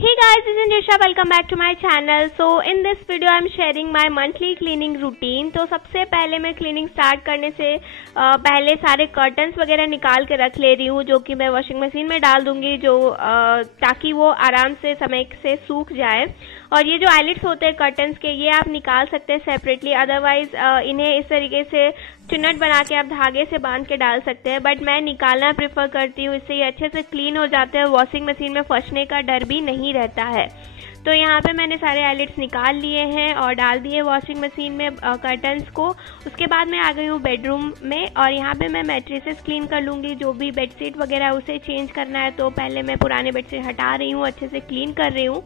Hey guys, this is Nisha. Welcome back to my channel. So in this video I'm sharing my monthly cleaning routine. तो सबसे पहले मैं cleaning start करने से पहले सारे कर्टन्स वगैरह निकाल के रख ले रही हूँ, जो कि मैं वॉशिंग मशीन में डाल दूंगी, जो ताकि वो आराम से समय से सूख जाए। और ये जो आईलेट्स होते हैं कर्टन्स के, ये आप निकाल सकते हैं सेपरेटली, अदरवाइज इन्हें इस तरीके से चुन्नट बना के आप धागे से बांध के डाल सकते हैं, बट मैं निकालना प्रेफर करती हूँ। इससे ये अच्छे से क्लीन हो जाते हैं, वॉशिंग मशीन में फंसने का डर भी नहीं रहता है। तो यहाँ पे मैंने सारे आईलेट्स निकाल लिए हैं और डाल दिए वॉशिंग मशीन में कर्टन्स को। उसके बाद मैं आ गई हूँ बेडरूम में और यहाँ पे मैं मैट्रेसेस क्लीन कर लूँगी। जो भी बेडशीट वगैरह है उसे चेंज करना है, तो पहले मैं पुराने बेडशीट हटा रही हूँ, अच्छे से क्लीन कर रही हूँ।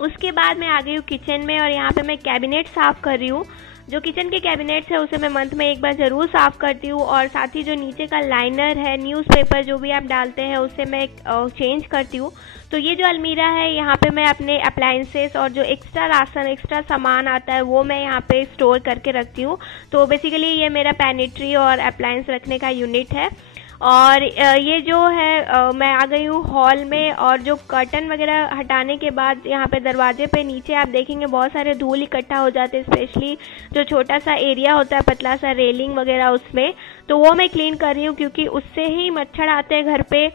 उसके बाद मैं आ गई हूँ किचन में और यहाँ पे मैं कैबिनेट साफ कर रही हूँ। जो किचन के कैबिनेट्स है उसे मैं मंथ में एक बार ज़रूर साफ़ करती हूँ, और साथ ही जो नीचे का लाइनर है, न्यूज़पेपर जो भी आप डालते हैं, उसे मैं चेंज करती हूँ। तो ये जो अलमीरा है, यहाँ पे मैं अपने अप्लायंसेस और जो एक्स्ट्रा राशन, एक्स्ट्रा सामान आता है, वो मैं यहाँ पे स्टोर करके रखती हूँ। तो बेसिकली ये मेरा पैनिट्री और अप्लायंस रखने का यूनिट है। और ये जो है मैं आ गई हूँ हॉल में, और जो कर्टन वगैरह हटाने के बाद यहाँ पे दरवाजे पे नीचे आप देखेंगे बहुत सारे धूल इकट्ठा हो जाते हैं, स्पेशली जो छोटा सा एरिया होता है, पतला सा रेलिंग वगैरह उसमें, तो वो मैं क्लीन कर रही हूँ क्योंकि उससे ही मच्छर आते हैं घर पे।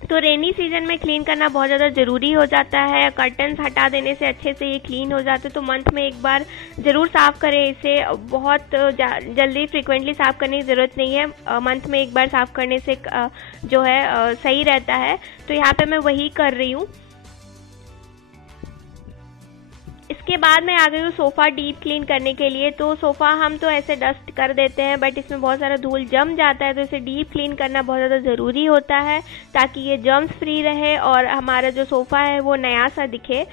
तो रेनी सीजन में क्लीन करना बहुत ज़्यादा ज़रूरी हो जाता है। कर्टन्स हटा देने से अच्छे से ये क्लीन हो जाते हैं। तो मंथ में एक बार ज़रूर साफ़ करें इसे, बहुत जल्दी फ्रिक्वेंटली साफ़ करने की ज़रूरत नहीं है। मंथ में एक बार साफ़ करने से जो है सही रहता है। तो यहाँ पे मैं वही कर रही हूँ। इसके बाद मैं आ गई हूँ सोफ़ा डीप क्लीन करने के लिए। तो सोफ़ा हम तो ऐसे डस्ट कर देते हैं, बट इसमें बहुत सारा धूल जम जाता है, तो इसे डीप क्लीन करना बहुत ज़्यादा ज़रूरी होता है ताकि ये जर्म्स फ्री रहे और हमारा जो सोफ़ा है वो नया सा दिखे।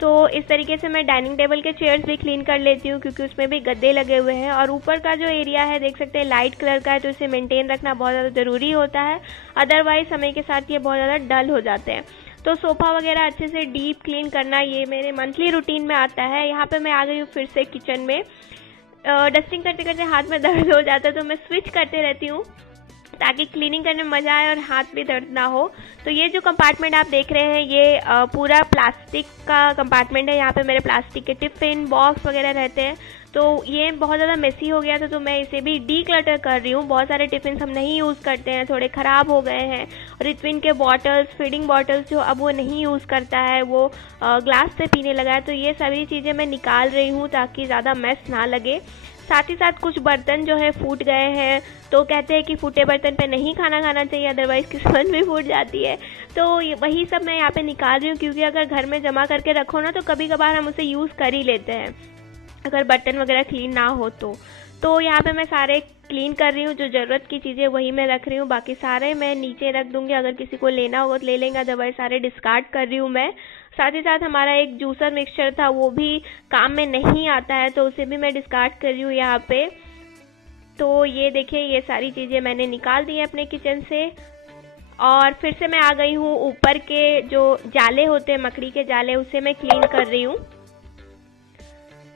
तो इस तरीके से मैं डाइनिंग टेबल के चेयर्स भी क्लीन कर लेती हूँ क्योंकि उसमें भी गद्दे लगे हुए हैं, और ऊपर का जो एरिया है देख सकते हैं लाइट कलर का है, तो इसे मेंटेन रखना बहुत ज़्यादा ज़रूरी होता है, अदरवाइज समय के साथ ये बहुत ज़्यादा डल हो जाते हैं। तो सोफ़ा वगैरह अच्छे से डीप क्लीन करना ये मेरे मंथली रूटीन में आता है। यहाँ पे मैं आ गई हूँ फिर से किचन में। डस्टिंग करते करते हाथ में दर्द हो जाता है, तो मैं स्विच करते रहती हूँ ताकि क्लीनिंग करने में मज़ा आए और हाथ भी दर्द ना हो। तो ये जो कंपार्टमेंट आप देख रहे हैं, ये पूरा प्लास्टिक का कंपार्टमेंट है। यहाँ पे मेरे प्लास्टिक के टिफ़िन बॉक्स वगैरह रहते हैं, तो ये बहुत ज़्यादा मेसी हो गया था, तो मैं इसे भी डी क्लटर कर रही हूँ। बहुत सारे टिफ़िन हम नहीं यूज़ करते हैं, थोड़े ख़राब हो गए हैं, और टिफ़िन के बॉटल्स, फीडिंग बॉटल्स जो अब वो नहीं यूज़ करता है, वो ग्लास से पीने लगा है। तो ये सभी चीज़ें मैं निकाल रही हूँ ताकि ज़्यादा मेस ना लगे। साथ ही साथ कुछ बर्तन जो है फूट गए हैं, तो कहते हैं कि फूटे बर्तन पे नहीं खाना खाना चाहिए, अदरवाइज़ किस्मत भी फूट जाती है। तो वही सब मैं यहाँ पे निकाल रही हूँ, क्योंकि अगर घर में जमा करके रखो ना, तो कभी कभार हम उसे यूज़ कर ही लेते हैं अगर बर्तन वगैरह क्लीन ना हो तो यहाँ पे मैं सारे क्लीन कर रही हूँ। जो ज़रूरत की चीज़ें वही मैं रख रही हूँ, बाकी सारे मैं नीचे रख दूँगी, अगर किसी को लेना होगा तो ले लेंगे, अदरवाइज सारे डिस्कार्ड कर रही हूँ मैं। साथ ही साथ हमारा एक जूसर मिक्सचर था, वो भी काम में नहीं आता है, तो उसे भी मैं डिस्कार्ड कर रही हूँ यहाँ पे। तो ये देखिए, ये सारी चीज़ें मैंने निकाल दी हैं अपने किचन से। और फिर से मैं आ गई हूँ ऊपर के जो जाले होते हैं, मकड़ी के जाले, उसे मैं क्लीन कर रही हूँ।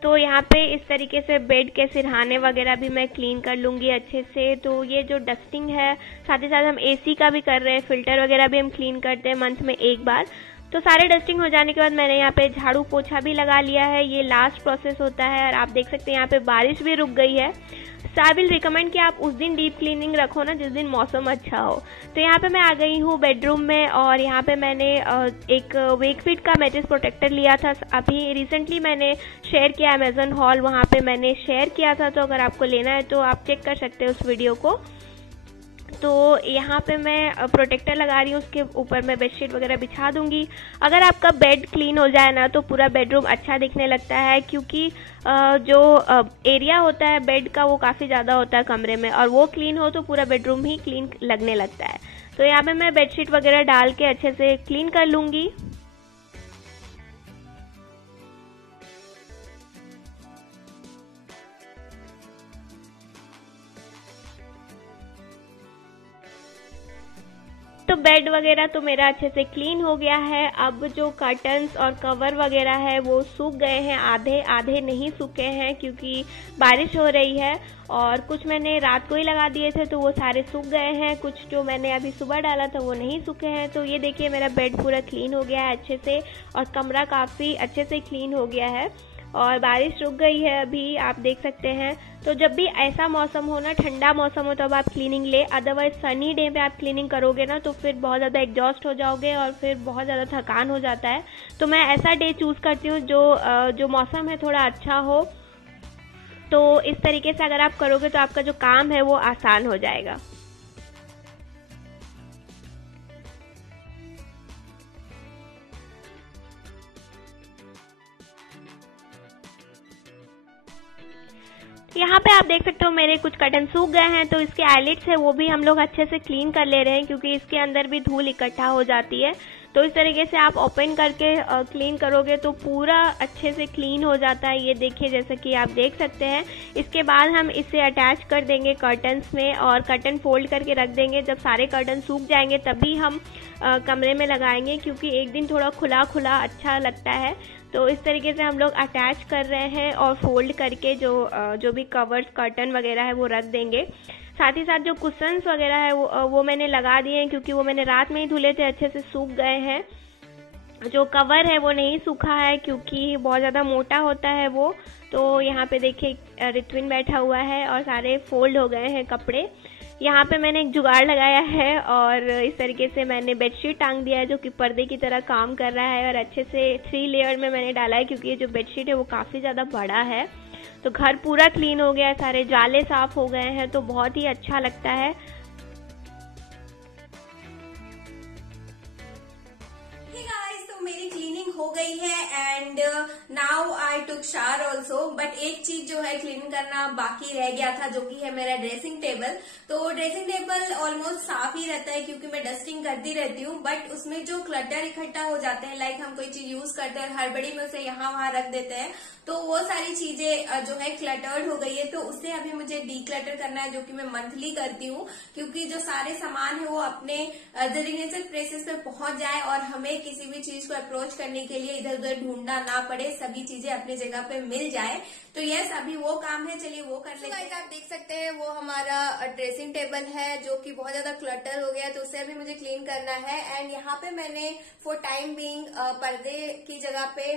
तो यहाँ पे इस तरीके से बेड के सिरहाने वगैरह भी मैं क्लीन कर लूँगी अच्छे से। तो ये जो डस्टिंग है, साथ ही साथ हम एसी का भी कर रहे हैं, फिल्टर वगैरह भी हम क्लीन करते हैं मंथ में एक बार। तो सारे डस्टिंग हो जाने के बाद मैंने यहाँ पे झाड़ू पोछा भी लगा लिया है। ये लास्ट प्रोसेस होता है, और आप देख सकते हैं यहाँ पे बारिश भी रुक गई है। सो आई विल रिकमेंड कि आप उस दिन डीप क्लीनिंग रखो ना जिस दिन मौसम अच्छा हो। तो यहाँ पे मैं आ गई हूँ बेडरूम में, और यहाँ पे मैंने एक वेकफिट का मैट्रेस प्रोटेक्टर लिया था, अभी रिसेंटली मैंने शेयर किया अमेजन हॉल, वहाँ पे मैंने शेयर किया था। तो अगर आपको लेना है तो आप चेक कर सकते हैं उस वीडियो को। तो यहाँ पे मैं प्रोटेक्टर लगा रही हूँ, उसके ऊपर मैं बेडशीट वगैरह बिछा दूंगी। अगर आपका बेड क्लीन हो जाए ना, तो पूरा बेडरूम अच्छा दिखने लगता है, क्योंकि जो एरिया होता है बेड का वो काफ़ी ज़्यादा होता है कमरे में, और वो क्लीन हो तो पूरा बेडरूम ही क्लीन लगने लगता है। तो यहाँ पे मैं बेडशीट वगैरह डाल के अच्छे से क्लीन कर लूँगी। तो बेड वगैरह तो मेरा अच्छे से क्लीन हो गया है। अब जो कर्टन्स और कवर वगैरह है वो सूख गए हैं, आधे आधे नहीं सूखे हैं क्योंकि बारिश हो रही है, और कुछ मैंने रात को ही लगा दिए थे तो वो सारे सूख गए हैं। कुछ जो मैंने अभी सुबह डाला था वो नहीं सूखे हैं। तो ये देखिए मेरा बेड पूरा क्लीन हो गया है अच्छे से, और कमरा काफ़ी अच्छे से क्लीन हो गया है, और बारिश रुक गई है अभी, आप देख सकते हैं। तो जब भी ऐसा मौसम हो ना, ठंडा मौसम हो, तब आप क्लीनिंग ले, अदरवाइज सनी डे पे आप क्लीनिंग करोगे ना तो फिर बहुत ज़्यादा एग्जॉस्ट हो जाओगे और फिर बहुत ज़्यादा थकान हो जाता है। तो मैं ऐसा डे चूज़ करती हूँ जो मौसम है थोड़ा अच्छा हो। तो इस तरीके से अगर आप करोगे तो आपका जो काम है वो आसान हो जाएगा। यहाँ पे आप देख सकते हो मेरे कुछ कर्टन सूख गए हैं, तो इसके आईलेट्स है वो भी हम लोग अच्छे से क्लीन कर ले रहे हैं क्योंकि इसके अंदर भी धूल इकट्ठा हो जाती है। तो इस तरीके से आप ओपन करके क्लीन करोगे तो पूरा अच्छे से क्लीन हो जाता है। ये देखिए जैसा कि आप देख सकते हैं। इसके बाद हम इसे अटैच कर देंगे कर्टन्स में और कर्टन फोल्ड करके रख देंगे। जब सारे कर्टन सूख जाएंगे तभी हम कमरे में लगाएंगे क्योंकि एक दिन थोड़ा खुला खुला अच्छा लगता है। तो इस तरीके से हम लोग अटैच कर रहे हैं और फोल्ड करके जो भी कवर्स कर्टन वगैरह है वो रख देंगे। साथ ही साथ जो कुशन्स वगैरह है वो मैंने लगा दिए हैं क्योंकि वो मैंने रात में ही धुले थे, अच्छे से सूख गए हैं। जो कवर है वो नहीं सूखा है क्योंकि बहुत ज़्यादा मोटा होता है वो। तो यहाँ पे देखिए रित्विन बैठा हुआ है और सारे फोल्ड हो गए हैं कपड़े। यहाँ पे मैंने एक जुगाड़ लगाया है और इस तरीके से मैंने बेडशीट टांग दिया है जो कि पर्दे की तरह काम कर रहा है, और अच्छे से 3 लेयर में मैंने डाला है क्योंकि ये जो बेडशीट है वो काफ़ी ज़्यादा बड़ा है। तो घर पूरा क्लीन हो गया है, सारे जाले साफ हो गए हैं, तो बहुत ही अच्छा लगता है। मेरी क्लीनिंग हो गई है and now I took shower also, but एक चीज जो है क्लीन करना बाकी रह गया था जो कि है मेरा ड्रेसिंग टेबल। तो ड्रेसिंग टेबल ऑलमोस्ट साफ ही रहता है क्योंकि मैं डस्टिंग करती रहती हूँ, बट उसमें जो क्लटर इकट्ठा हो जाते हैं, लाइक हम कोई चीज यूज करते हैं और हड़बड़ी में उसे यहाँ वहां रख देते हैं, तो वो सारी चीजें जो है क्लटर्ड हो गई है। तो उससे अभी मुझे डीक्लटर करना है जो कि मैं मंथली करती हूँ, क्योंकि जो सारे सामान है वो अपने डेजिग्नेटेड प्लेसेस पे पहुंच जाए और हमें किसी भी चीज को अप्रोच करने के लिए इधर उधर ढूंढना ना पड़े, सभी चीजें अपनी जगह पे मिल जाए। तो यस, अभी वो काम है, चलिए वो कर लेते हैं। आप देख सकते हैं वो हमारा ड्रेसिंग टेबल है जो कि बहुत ज्यादा क्लटर हो गया, तो उसे भी मुझे क्लीन करना है। एंड यहाँ पे मैंने फॉर टाइम बीइंग पर्दे की जगह पे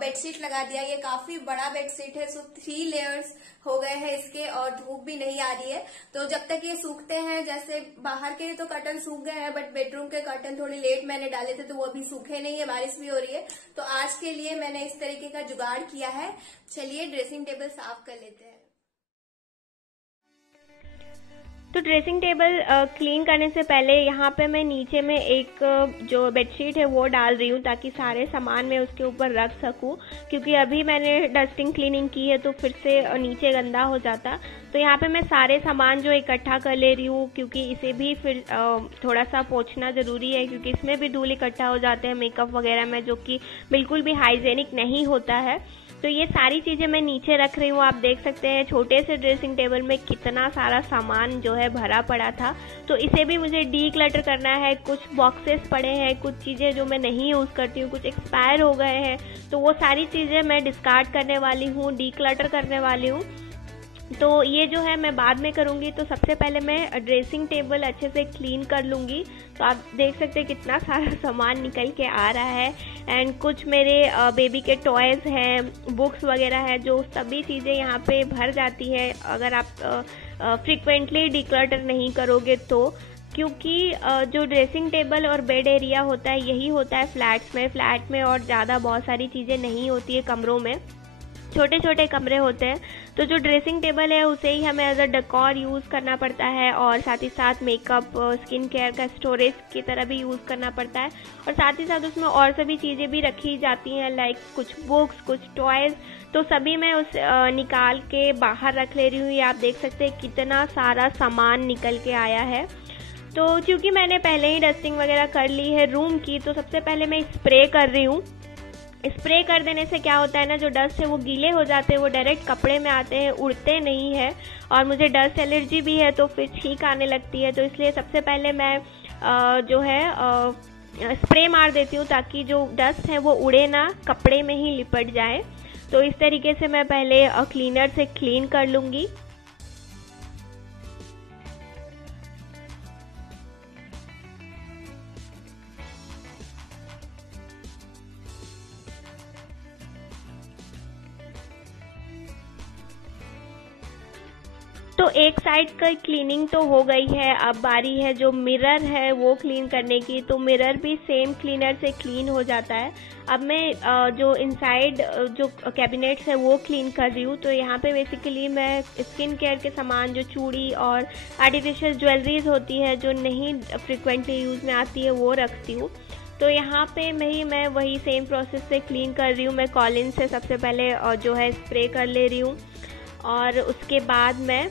बेडशीट लगा दिया। ये काफी बड़ा बेडशीट है, सो 3 लेयर्स हो गए हैं इसके और धूप भी नहीं आ रही है। तो जब तक ये सूखते हैं, जैसे बाहर के तो कर्टन सूख गए हैं बट बेडरूम के कर्टन थोड़ी लेट मैंने डाले थे तो वो अभी सूखे नहीं है, बारिश भी हो रही है। तो आज के लिए मैंने इस तरीके का जुगाड़ किया है। चलिए ड्रेसिंग टेबल साफ कर लेते हैं। तो ड्रेसिंग टेबल क्लीन करने से पहले यहाँ पे मैं नीचे में एक जो बेडशीट है वो डाल रही हूँ ताकि सारे सामान मैं उसके ऊपर रख सकूँ, क्योंकि अभी मैंने डस्टिंग क्लीनिंग की है तो फिर से नीचे गंदा हो जाता। तो यहाँ पे मैं सारे सामान जो इकट्ठा कर ले रही हूँ क्योंकि इसे भी फिर थोड़ा सा पोंछना ज़रूरी है क्योंकि इसमें भी धूल इकट्ठा हो जाते हैं मेकअप वगैरह में, जो कि बिल्कुल भी हाइजेनिक नहीं होता है। तो ये सारी चीज़ें मैं नीचे रख रही हूँ। आप देख सकते हैं छोटे से ड्रेसिंग टेबल में कितना सारा सामान जो है भरा पड़ा था, तो इसे भी मुझे डीक्लटर करना है। कुछ बॉक्सेस पड़े हैं, कुछ चीज़ें जो मैं नहीं यूज़ करती हूँ, कुछ एक्सपायर हो गए हैं, तो वो सारी चीज़ें मैं डिस्कार्ड करने वाली हूँ, डीक्लटर करने वाली हूँ। तो ये जो है मैं बाद में करूँगी। तो सबसे पहले मैं ड्रेसिंग टेबल अच्छे से क्लीन कर लूँगी। तो आप देख सकते हैं कितना सारा सामान निकल के आ रहा है। एंड कुछ मेरे बेबी के टॉयज़ हैं, बुक्स वगैरह है, जो सभी चीज़ें यहाँ पे भर जाती है अगर आप फ्रिक्वेंटली डिक्लटर नहीं करोगे तो। क्योंकि जो ड्रेसिंग टेबल और बेड एरिया होता है यही होता है फ्लैट में और ज़्यादा बहुत सारी चीज़ें नहीं होती है कमरों में, छोटे छोटे कमरे होते हैं। तो जो ड्रेसिंग टेबल है उसे ही हमें एज अ डेकोर यूज़ करना पड़ता है और साथ ही साथ मेकअप स्किन केयर का स्टोरेज की तरह भी यूज़ करना पड़ता है। और साथ ही साथ उसमें और सभी चीज़ें भी रखी जाती हैं, लाइक कुछ बुक्स, कुछ टॉयज़, तो सभी मैं उस निकाल के बाहर रख ले रही हूँ। ये आप देख सकते हैं कितना सारा सामान निकल के आया है। तो क्योंकि मैंने पहले ही डस्टिंग वगैरह कर ली है रूम की, तो सबसे पहले मैं स्प्रे कर रही हूँ। स्प्रे कर देने से क्या होता है ना, जो डस्ट है वो गीले हो जाते हैं, वो डायरेक्ट कपड़े में आते हैं, उड़ते नहीं है। और मुझे डस्ट एलर्जी भी है तो फिर छींक आने लगती है। तो इसलिए सबसे पहले मैं जो है स्प्रे मार देती हूँ ताकि जो डस्ट है वो उड़े ना, कपड़े में ही लिपट जाए। तो इस तरीके से मैं पहले क्लीनर से क्लीन कर लूँगी। तो एक साइड का क्लीनिंग तो हो गई है, अब बारी है जो मिरर है वो क्लीन करने की। तो मिरर भी सेम क्लीनर से क्लीन हो जाता है। अब मैं जो इनसाइड जो कैबिनेट्स है वो क्लीन कर रही हूँ। तो यहाँ पे बेसिकली मैं स्किन केयर के सामान, जो चूड़ी और आर्टिफिशियल ज्वेलरीज होती है जो नहीं फ्रिक्वेंटली यूज़ में आती है, वो रखती हूँ। तो यहाँ पे मैं वही सेम प्रोसेस से क्लीन कर रही हूँ। मैं कॉलिन से सबसे पहले जो है स्प्रे कर ले रही हूँ और उसके बाद मैं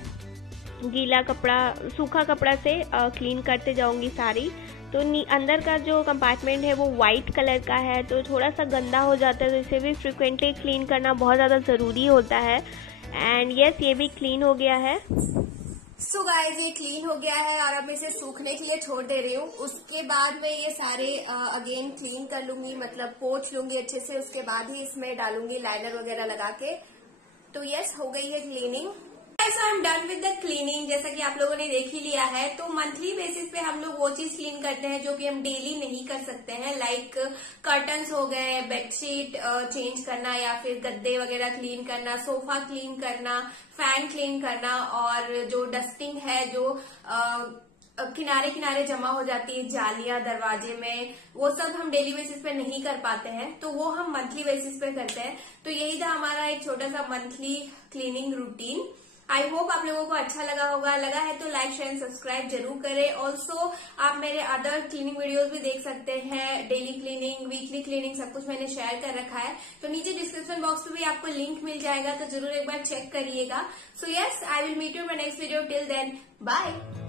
गीला कपड़ा, सूखा कपड़ा से क्लीन करते जाऊंगी सारी। तो अंदर का जो कंपार्टमेंट है वो वाइट कलर का है, तो थोड़ा सा गंदा हो जाता है, तो इसे भी फ्रिक्वेंटली क्लीन करना बहुत ज़्यादा ज़रूरी होता है। एंड यस, ये भी क्लीन हो गया है। सो गाइस, ये क्लीन हो गया है और अब इसे सूखने के लिए छोड़ दे रही हूँ। उसके बाद मैं ये सारे अगेन क्लीन कर लूंगी, मतलब पोंछ लूंगी अच्छे से। उसके बाद ही इसमें डालूंगी लाइनर वगैरह लगा के। तो यस, हो गई है cleaning. I am done with the cleaning. जैसा कि आप लोगों ने देख ही लिया है, तो मंथली बेसिस पे हम लोग वो चीज क्लीन करते हैं जो कि हम डेली नहीं कर सकते हैं। लाइक कर्टन्स हो गए, बेडशीट चेंज करना या फिर गद्दे वगैरह क्लीन करना, सोफा क्लीन करना, फैन क्लीन करना, और जो डस्टिंग है जो किनारे किनारे जमा हो जाती है जालियां दरवाजे में, वो सब हम डेली बेसिस पे नहीं कर पाते हैं, तो वो हम मंथली बेसिस पे करते हैं। तो यही था हमारा एक छोटा सा monthly cleaning routine. I hope आप लोगों को अच्छा लगा होगा। लगा है तो लाइक, शेयर, सब्सक्राइब जरूर करें। ऑल्सो आप मेरे अदर क्लीनिंग वीडियोस भी देख सकते हैं। डेली क्लीनिंग, वीकली क्लीनिंग, सब कुछ मैंने शेयर कर रखा है। तो नीचे डिस्क्रिप्शन बॉक्स में भी आपको लिंक मिल जाएगा, तो जरूर एक बार चेक करिएगा। So yes, I will meet you in my next video. Till then, bye.